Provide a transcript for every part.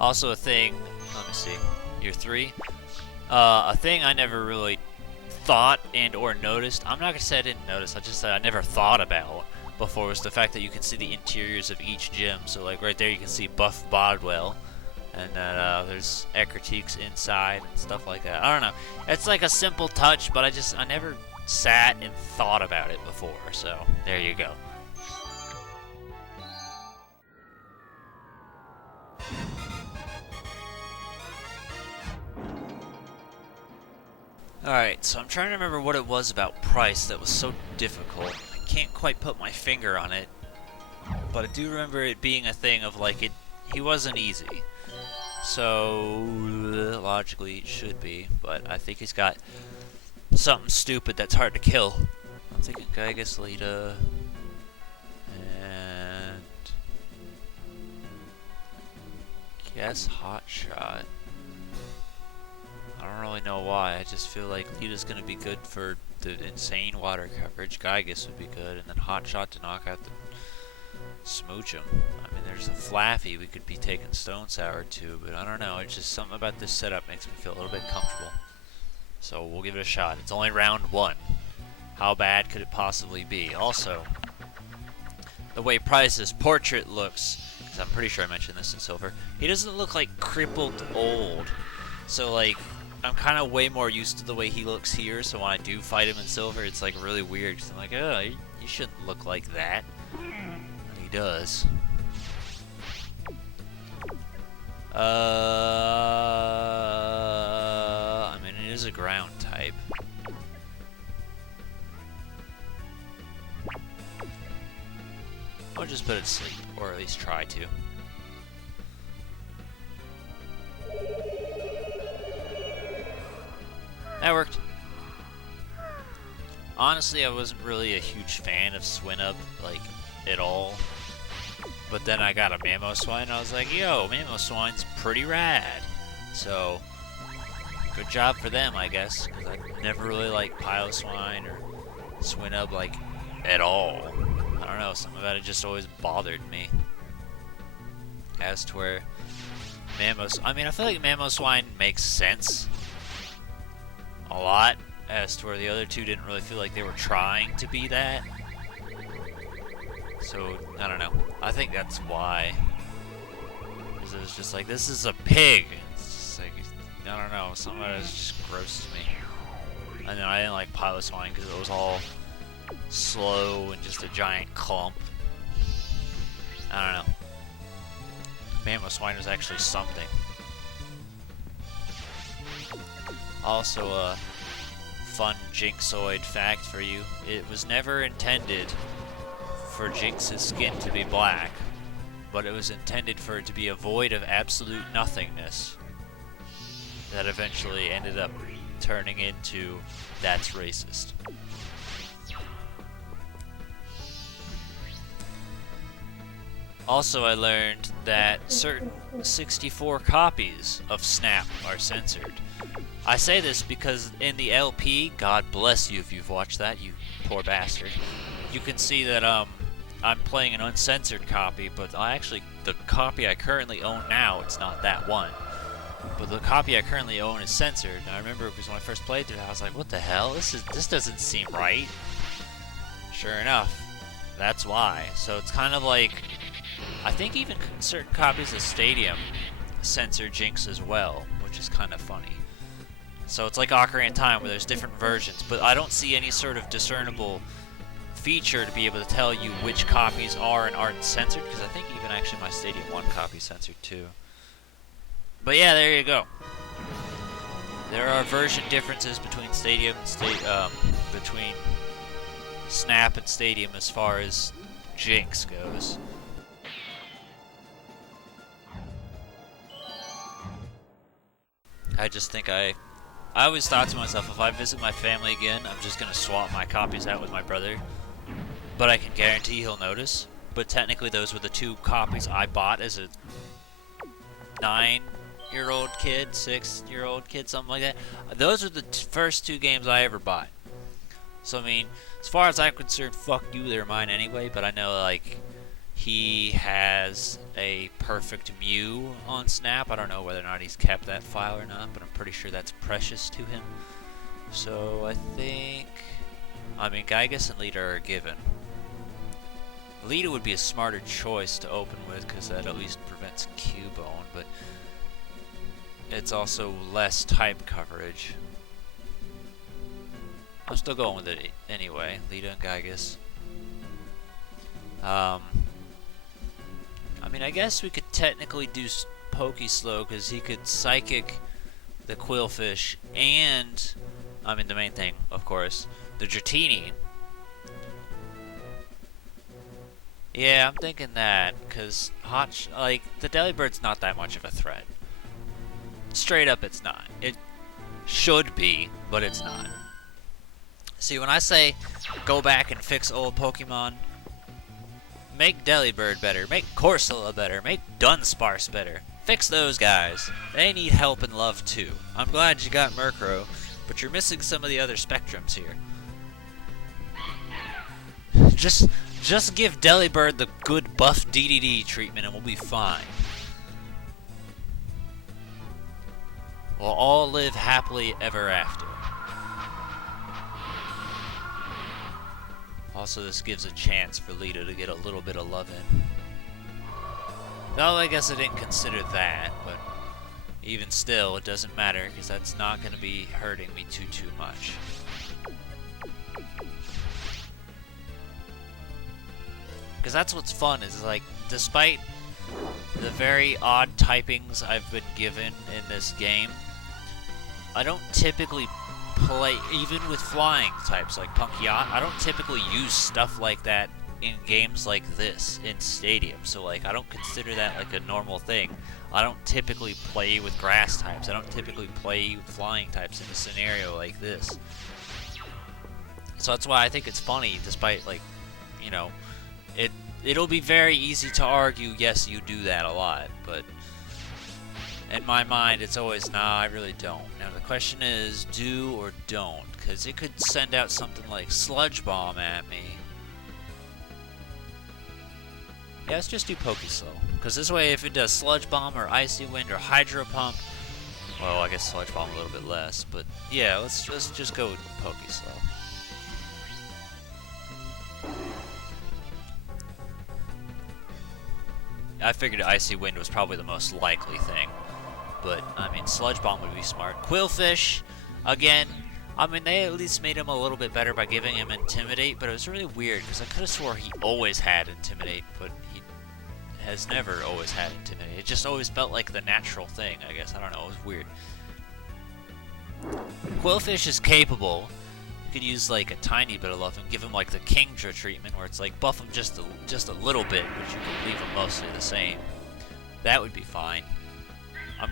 Also a thing, let me see, year 3. A thing I never really thought and or noticed. I'm not gonna say I didn't notice. I just said I never thought about before was the fact that you can see the interiors of each gym. So like right there, you can see Buff Bodwell, and then there's Ecritique's inside and stuff like that. I don't know. It's like a simple touch, but I never sat and thought about it before. So there you go. Alright, so I'm trying to remember what it was about Pryce that was so difficult. I can't quite put my finger on it, but I do remember it being a thing of like he wasn't easy. So logically it should be, but I think he's got something stupid that's hard to kill. I'm thinking Gygas Lita and guess Hot Shot. I don't really know why. I just feel like Lita's gonna be good for the insane water coverage. Gygas would be good, and then Hot Shot to knock out the Smooch him. I mean, there's a Flaffy we could be taking Stone Sour to, but I don't know. It's just something about this setup makes me feel a little bit comfortable. So we'll give it a shot. It's only round 1. How bad could it possibly be? Also, the way Pryce's portrait looks, because I'm pretty sure I mentioned this in Silver, he doesn't look like crippled old. So like, I'm kind of way more used to the way he looks here, so when I do fight him in Silver, it's like really weird, because I'm like, oh, you shouldn't look like that. And he does. I mean, it is a ground type. I'll just put it to sleep, or at least try to. That worked. Honestly, I wasn't really a huge fan of Swinub, like, at all. But then I got a Mamoswine, and I was like, yo, Mamoswine's pretty rad. So, good job for them, I guess, because I never really liked Piloswine or Swinub, like, at all. I don't know, something about it just always bothered me. As to where I mean, I feel like Mamoswine makes sense a lot, as to where the other two didn't really feel like they were trying to be that. So, I don't know. I think that's why. Because it was just like, this is a pig. It's just like, I don't know, something about it was just gross to me. And then I didn't like Piloswine because it was all slow and just a giant clump. I don't know. Mamoswine was actually something. Also, a fun Jinxoid fact for you. It was never intended for Jinx's skin to be black, but it was intended for it to be a void of absolute nothingness that eventually ended up turning into that's racist. Also, I learned that certain 64 copies of Snap are censored. I say this because in the LP, God bless you if you've watched that, you poor bastard, you can see that I'm playing an uncensored copy, but the copy I currently own now, it's not that one. But the copy I currently own is censored, and I remember because when I first played through it, I was like, what the hell? This doesn't seem right. Sure enough, that's why. So it's kind of like, I think even certain copies of Stadium censor Jinx as well, which is kind of funny. So it's like Ocarina of Time, where there's different versions, but I don't see any sort of discernible feature to be able to tell you which copies are and aren't censored, because I think even actually my Stadium 1 copy is censored too. But yeah, there you go. There are version differences between Stadium and between Snap and Stadium as far as Jinx goes. I just think I always thought to myself, if I visit my family again, I'm just going to swap my copies out with my brother. But I can guarantee he'll notice. But technically those were the 2 copies I bought as a 9-year-old kid, 6-year-old kid, something like that. Those are the first 2 games I ever bought. So I mean, as far as I'm concerned, fuck you, they're mine anyway. But I know, like, he has a perfect Mew on Snap. I don't know whether or not he's kept that file or not, but I'm pretty sure that's precious to him. So I think... I mean, Gygus and Lita are given. Lita would be a smarter choice to open with, because that at least prevents Cubone, but it's also less type coverage. I'm still going with it anyway. Lita and Gygus. I mean, I guess we could technically do Pokeslow, because he could Psychic the Quillfish and, I mean, the main thing, of course, the Dratini. Yeah, I'm thinking that, because like, the Delibird's not that much of a threat. Straight up, it's not. It should be, but it's not. See, when I say go back and fix old Pokemon, make Delibird better, make Corsola better, make Dunsparce better. Fix those guys. They need help and love too. I'm glad you got Murkrow, but you're missing some of the other spectrums here. Just give Delibird the good buff DDD treatment and we'll be fine. We'll all live happily ever after. Also, this gives a chance for Lita to get a little bit of love in. Though I guess I didn't consider that, but even still, it doesn't matter because that's not going to be hurting me too much. Because that's what's fun, is like, despite the very odd typings I've been given in this game, I don't typically play, even with flying types like Punkyat, I don't typically use stuff like that in games like this, in Stadium. So like, I don't consider that like a normal thing. I don't typically play with grass types. I don't typically play with flying types in a scenario like this. So that's why I think it's funny, despite like, you know, it'll be very easy to argue, yes, you do that a lot, but in my mind, it's always, nah, I really don't. Now, the question is, do or don't, because it could send out something like Sludge Bomb at me. Yeah, let's just do Pokeslow, because this way, if it does Sludge Bomb or Icy Wind or Hydro Pump, well, I guess Sludge Bomb a little bit less, but yeah, let's just go with Pokeslow. I figured Icy Wind was probably the most likely thing. But, I mean, Sludge Bomb would be smart. Quillfish, again, I mean, they at least made him a little bit better by giving him Intimidate, but it was really weird, because I could have swore he always had Intimidate, but he has never always had Intimidate. It just always felt like the natural thing, I guess. I don't know, it was weird. Quillfish is capable. You could use, like, a tiny bit of love and give him, like, the Kingdra treatment, where it's like, buff him just a little bit, but you can leave him mostly the same. That would be fine.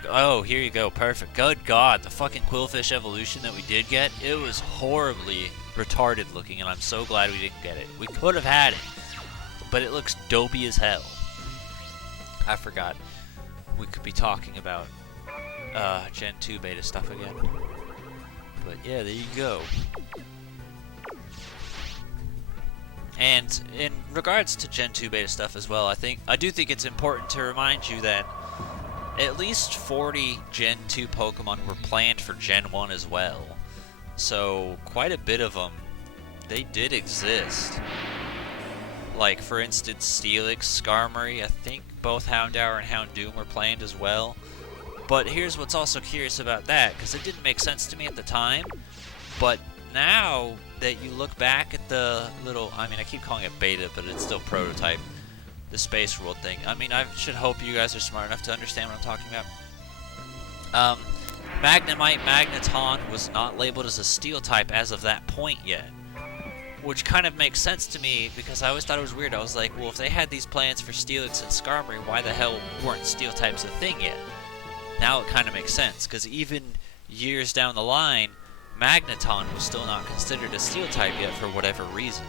Oh, here you go, perfect. Good God, the fucking Quillfish evolution that we did get, it was horribly retarded looking, and I'm so glad we didn't get it. We could have had it, but it looks dopey as hell. I forgot we could be talking about Gen 2 beta stuff again. But yeah, there you go. And in regards to Gen 2 beta stuff as well, I do think it's important to remind you that at least 40 Gen 2 Pokemon were planned for Gen 1 as well. So, quite a bit of them, they did exist. Like, for instance, Steelix, Skarmory, I think both Houndour and Houndoom were planned as well. But here's what's also curious about that, because it didn't make sense to me at the time, but now that you look back at the little, I mean, I keep calling it beta, but it's still prototype, the Space World thing. I mean, I should hope you guys are smart enough to understand what I'm talking about. Magnemite Magneton was not labeled as a Steel type as of that point yet, which kind of makes sense to me, because I always thought it was weird. I was like, well, if they had these plans for Steelix and Skarmory, why the hell weren't Steel types a thing yet? Now it kind of makes sense, because even years down the line, Magneton was still not considered a Steel type yet for whatever reason.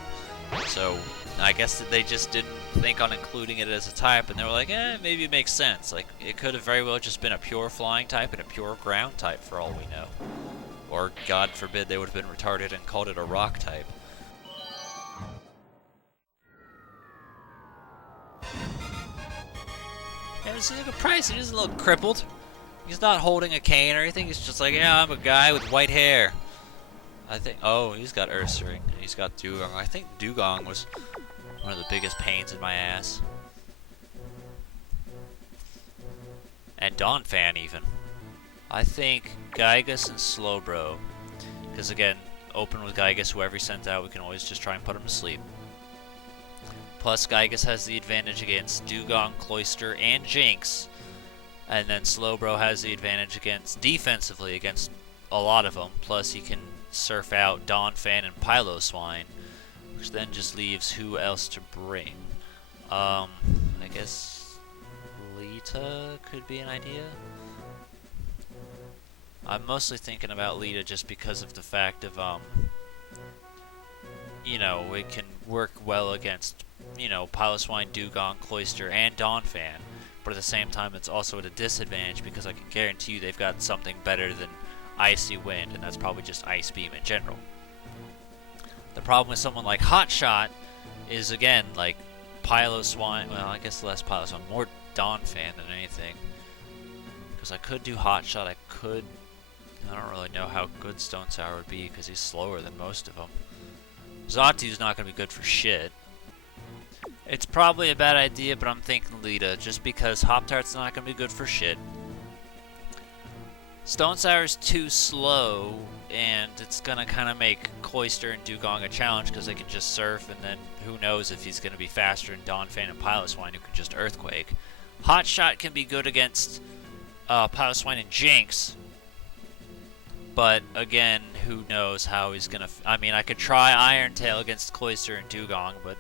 So I guess that they just didn't think on including it as a type, and they were like, maybe it makes sense. Like, it could have very well just been a pure flying type and a pure ground type for all we know. Or, God forbid, they would have been retarded and called it a rock type. And so look at Pryce, he doesn't look crippled. He's not holding a cane or anything, he's just like, yeah, I'm a guy with white hair. I think, oh, he's got Ursaring, he's got Dugong. I think Dugong was one of the biggest pains in my ass. And Donphan even. I think Gygus and Slowbro. Because again, open with Gygus, whoever he sent out, we can always just try and put him to sleep. Plus, Gygus has the advantage against Dugong, Cloyster, and Jinx. And then Slowbro has the advantage against, defensively, against a lot of them. Plus, he can surf out Donphan and Piloswine, which then just leaves who else to bring. I guess Lita could be an idea. I'm mostly thinking about Lita just because of the fact of, you know, it can work well against, you know, Piloswine, Dugong, Cloyster, and Donphan. But at the same time, it's also at a disadvantage because I can guarantee you they've got something better than Icy Wind, and that's probably just Ice Beam in general. The problem with someone like Hotshot is, again, like Piloswine, well, I guess less Piloswine, more Donphan than anything. Because I could do Hotshot, I don't really know how good Stone Sour would be because he's slower than most of them. Xatu's not going to be good for shit. It's probably a bad idea, but I'm thinking Lita, just because Hop-Tart's not going to be good for shit. Stone Sour's too slow, and it's going to kind of make Cloyster and Dugong a challenge because they can just surf, and then who knows if he's going to be faster than Donphan and Piloswine, who can just Earthquake. Hotshot can be good against Piloswine and Jinx, but again, who knows how he's going to... I mean, I could try Iron Tail against Cloyster and Dugong, but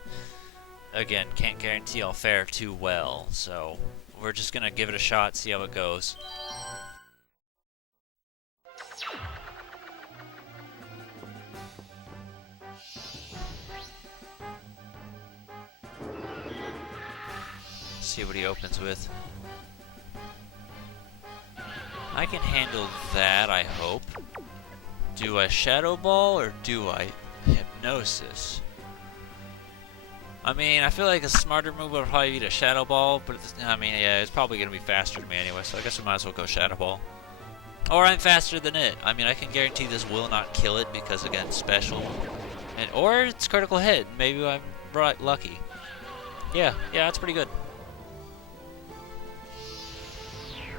again, can't guarantee I'll fare too well, so we're just going to give it a shot, see how it goes. See what he opens with. I can handle that, I hope. Do I Shadow Ball or do I Hypnosis? I mean, I feel like a smarter move would probably be to Shadow Ball, but I mean, yeah, it's probably going to be faster than me anyway, so I guess we might as well go Shadow Ball. Or I'm faster than it. I mean, I can guarantee this will not kill it because, again, special. Or it's critical hit. Maybe I'm lucky. Yeah, that's pretty good.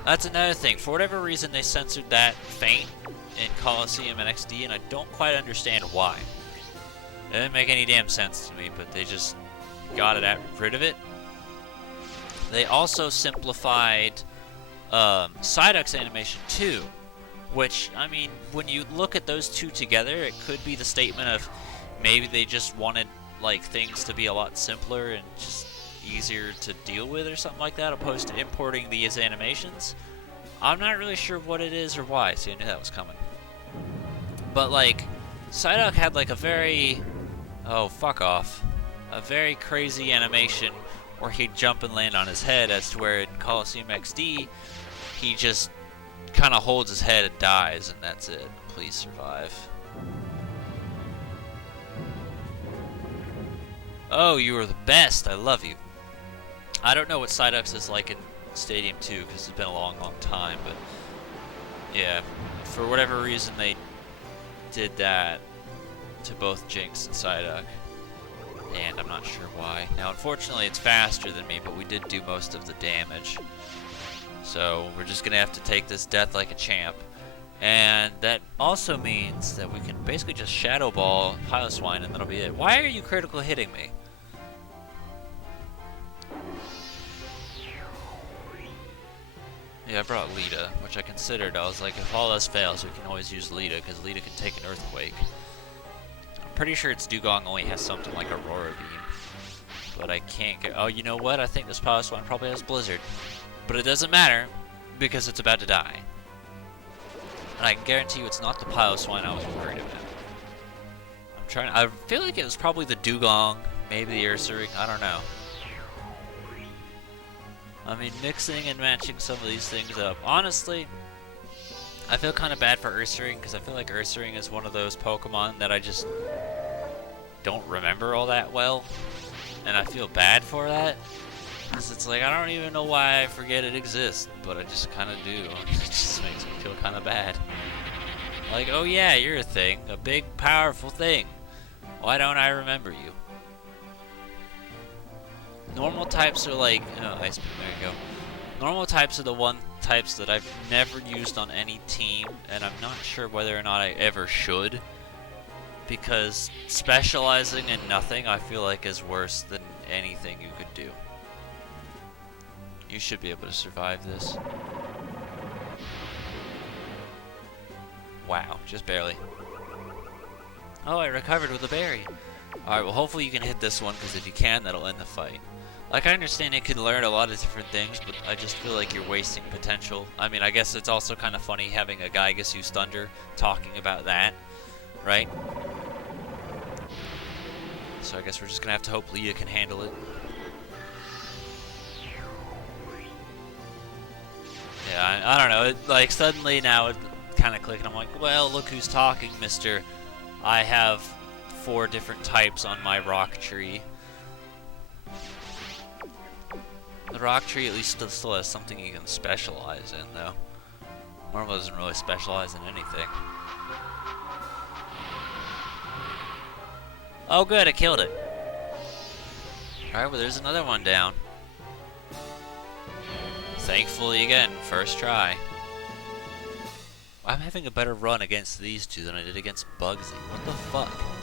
That's another thing. For whatever reason, they censored that feint in Coliseum and XD, and I don't quite understand why. It didn't make any damn sense to me, but they just got rid of it. They also simplified Psyduck's animation too, which, I mean, when you look at those two together, it could be the statement of maybe they just wanted like things to be a lot simpler and just easier to deal with or something like that, opposed to importing these animations. I'm not really sure what it is or why, so I knew that was coming. But like, Psyduck had like a very, oh fuck off, a very crazy animation where he'd jump and land on his head, as to where in Coliseum XD, he just kind of holds his head and dies, and that's it. Please survive. Oh, you are the best. I love you. I don't know what Psyduck's is like in Stadium 2 because it's been a long, long time, but yeah, for whatever reason they did that to both Jinx and Psyduck, and I'm not sure why. Now, unfortunately, it's faster than me, but we did do most of the damage, so we're just gonna have to take this death like a champ. And that also means that we can basically just Shadow Ball Piloswine and that'll be it. Why are you critical hitting me? Yeah, I brought Lita, which I considered. I was like, if all else fails, we can always use Lita, because Lita can take an Earthquake. I'm pretty sure its Dugong only has something like Aurora Beam. But I can't get... Oh, you know what? I think this Piloswine probably has Blizzard. But it doesn't matter, because it's about to die. And I can guarantee you it's not the Piloswine I was worried about. I feel like it was probably the Dugong, maybe the Ursaring, I don't know. I mean, mixing and matching some of these things up. Honestly, I feel kind of bad for Ursaring, because I feel like Ursaring is one of those Pokemon that I just don't remember all that well. And I feel bad for that. Because it's like, I don't even know why I forget it exists, but I just kind of do. It just makes me feel kind of bad. Like, oh yeah, you're a thing. A big, powerful thing. Why don't I remember you? Normal types are like... Oh, ice beam, there you go. Normal types are the one types that I've never used on any team, and I'm not sure whether or not I ever should. Because specializing in nothing, I feel like, is worse than anything you could do. You should be able to survive this. Wow, just barely. Oh, I recovered with a berry. Alright, well hopefully you can hit this one, because if you can, that'll end the fight. Like, I understand it can learn a lot of different things, but I just feel like you're wasting potential. I mean, I guess it's also kind of funny having a Gygus use Thunder talking about that, right? So I guess we're just gonna have to hope Leah can handle it. Yeah, I don't know. It, like, suddenly now it kind of clicked. I'm like, well, look who's talking, mister. I have 4 different types on my rock tree. The rock tree at least still has something you can specialize in, though. Normal doesn't really specialize in anything. Oh good, I killed it. Alright, well there's another one down. Thankfully again, first try. I'm having a better run against these two than I did against Bugsy. What the fuck?